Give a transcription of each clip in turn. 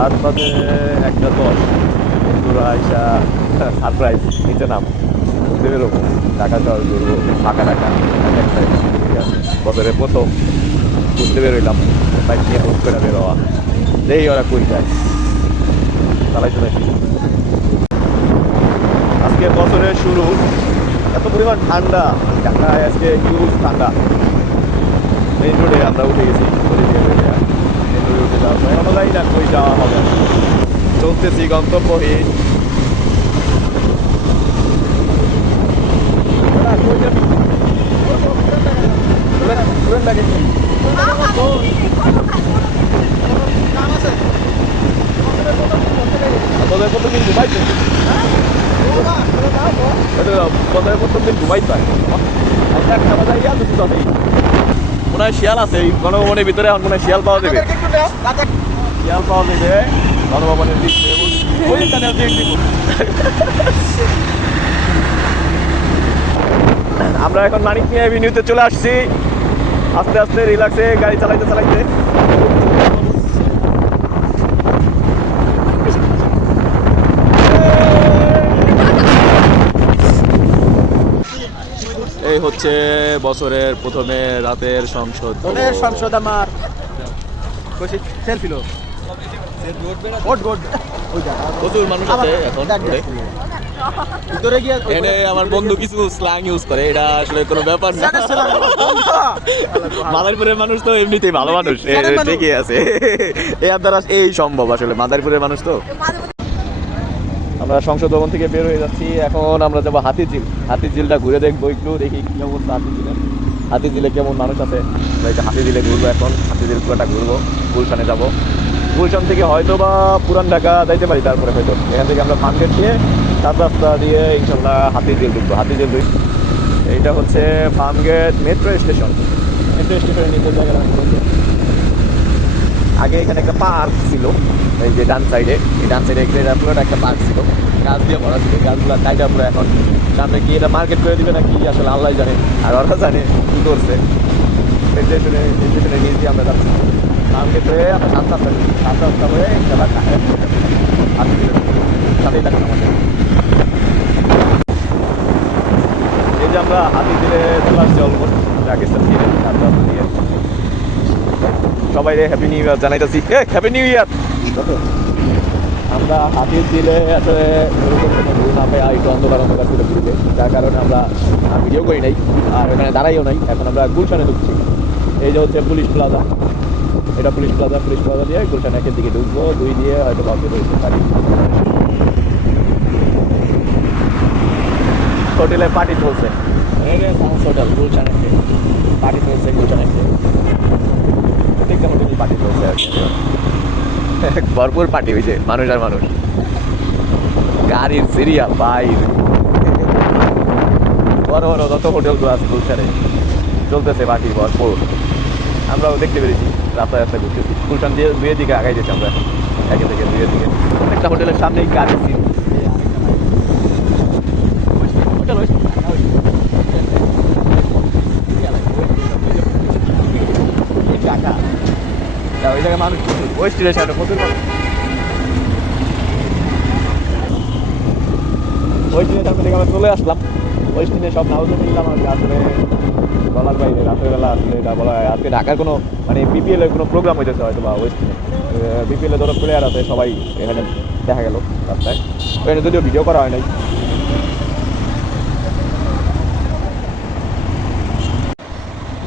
রাত বাজে 1:10। বন্ধুরা আইসা সারপ্রাইজ নিচে নাম ঘুরতে বেরোবো, ঢাকা শহর ঘুরবো, ফাঁকা ঢাকা বছরে প্রথম ঘুরতে বেরোইলাম, বাইক নিয়ে হুট করে বেরোয়া, দেখি ওরা কই যায়, চালাই চলেছি। আজকে বছরের শুরু, এত পরিমাণ ঠান্ডা ঢাকায়, আজকে হিউজ ঠান্ডা। মেইন রোডে আমরা উঠে গেছি, মেইন রোডে উঠে যাওয়া হয়, আমরা জানি না কই যাওয়া হবে। চলতেছি গন্তব্যহীন। প্রথম দিন ঘুমাইতে প্রথম দিন ঘুমাইতে হয়, মনে হয় শিয়াল আছে এই গণভবনের ভিতরে, এখন মনে হয় শিয়াল পাওয়া যাবে, শিয়াল পাওয়া যাবে গণভবনের দিকে। আমরা এখন মানিক মিয়া এভিনিউতে চলে আসছি, আস্তে আস্তে রিল্যাক্সে গাড়ি চালাইতে চালাইতে। এই হচ্ছে বছরের প্রথমে রাতের সংসদ। সংসদ আমার সেলফি লো প্রচুর মানুষ আছে এখন। এনে আমার বন্ধু কিছু স্ল্যাং ইউজ করে, এটা আসলে কোনো ব্যাপার না। মাদারীপুরের মানুষ তো এমনিতেই ভালো মানুষ, ঠিকই আছে, এর দ্বারা এই সম্ভব আসলে, মাদারীপুরের মানুষ তো। আমরা সংসদ ভবন থেকে বের হয়ে যাচ্ছি, এখন আমরা যাবো হাতিঝিল। হাতিঝিলটা ঘুরে দেখবো একটু, দেখি কি অবস্থা হাতিঝিলে, হাতিঝিলে কেমন মানুষ আছে। হাতিঝিলে ঘুরবো, এখন হাতিঝিল পুরোটা ঘুরবো, গুলশানে যাবো। গুলশান থেকে হয়তো বা পুরান ঢাকা যাইতে পারি, তারপরে হয়তো এখান থেকে আমরা ফার্মগেট দিয়ে সাত রাস্তা দিয়ে ইনশাল্লাহ হাতিঝিল ঢুকবো। হাতিঝিল এইটা হচ্ছে ফার্মগেট মেট্রো স্টেশন। মেট্রো স্টেশনের নিচের জায়গাটা আগে এখানে একটা পার্ক ছিল, এই যে ডান সাইডে, এই ডান সাইডে পুরোটা একটা পার্ক ছিল, গাছ দিয়ে ভরা ছিল, গাছগুলো কাইটা পুরো এখন সামনে কি এটা মার্কেট করে দিবে নাকি আসলে আল্লাহ জানে, আর ওরা জানে কি করছে। স্টেশনে গিয়েছি আমরা, যাচ্ছি মার্কেট হয়ে আমরা সাত রাস্তা হয়ে সাথেই থাকুন আমাদের। এই যে আমরা হাতিঝিলে চলে আসছি অলমোস্ট, রাকেশন দিয়ে সাত রাস্তা দিয়ে। সবাই হ্যাপি নিউ ইয়ার জানাইতেছি, হ্যাপি নিউ ইয়ার। আমরা হাতিঝিলে আসলে না পাই, একটু অন্ধকার করে ঘুরবে, যার কারণে আমরা ভিডিও করি নাই আর ওখানে দাঁড়াইও নাই। এখন আমরা গুলশানে ঢুকছি। এই যে হচ্ছে পুলিশ প্লাজা, এটা পুলিশ প্লাজা দিয়ে গুলশান একের দিকে ঢুকবো, দুই দিয়ে হয়তো বাকি রয়েছে গাড়ি। হোটেলে পার্টি চলছে, হোটেল গুলশানে পার্টি চলছে, গুলশানে প্রত্যেকটা হোটেলে পার্টি চলছে আর কি, ভরপুর পার্টি হয়েছে, মানুষ আর মানুষ, গাড়ির সিরিয়াল বাইর, বড় বড় যত হোটেলগুলো আছে গুলশানে চলতেছে পার্টি ভরপুর। আমরাও দেখতে পেরেছি, রাস্তায় রাস্তায় ঘুরতেছি, গুলশান দিয়ে দুয়ের দিকে আগাই যেছি আমরা, একে থেকে দুয়ের দিকে। প্রত্যেকটা হোটেলের সামনেই গাড়ি সিট, ওই জায়গায় মানুষ প্রচুর, ওই স্টিলের সাইডে প্রচুর মানুষ, ওই স্টিলের সামনে থেকে আমরা চলে আসলাম। ওই স্টিলে সব নাউজে মিললাম আর আসলে বলার বাইরে, রাত্রেবেলা আসলে এটা বলা হয়। আজকে ঢাকার কোনো মানে বিপিএল এর কোনো প্রোগ্রাম হইতেছে হয়তো, বা ওই বিপিএল এ ধরো প্লেয়ার আছে, সবাই এখানে দেখা গেল রাস্তায়, ওখানে যদিও ভিডিও করা হয় নাই।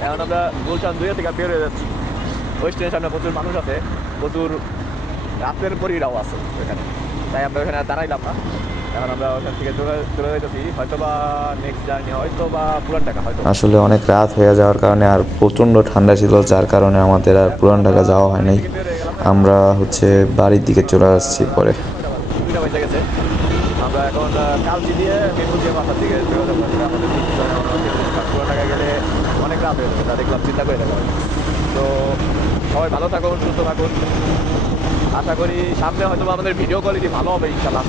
এখন আমরা গুলশান 2 থেকে বের হয়ে যাচ্ছি। ওই স্টেশনের সামনে প্রচুর মানুষ আছে, প্রচুর রাতের পরিরাও আছে ওখানে, তাই আমরা ওখানে দাঁড়াইলাম না। এখন আমরা ওখান থেকে চলে যাইতেছি, হয়তো বা নেক্সট জার্নি হয়তো বা পুরান ঢাকা, হয়তো আসলে অনেক রাত হয়ে যাওয়ার কারণে আর প্রচণ্ড ঠান্ডা ছিল, যার কারণে আমাদের আর পুরান ঢাকা যাওয়া হয় নাই। আমরা বাড়ির দিকে চলে আসছি পরে। বেঁচে গেছে। আমরা এখন কালচি দিয়ে মেমু দিয়ে বাসার দিকে পুরান ঢাকা গেলে অনেক রাত হয়ে যাবে, তা দেখলাম, চিন্তা করে দেখলাম। তো সবাই ভালো থাকুন, সুস্থ থাকুন, আশা করি সামনে হয়তো আমাদের ভিডিও কোয়ালিটি ভালো হবে ইনশাল্লাহ।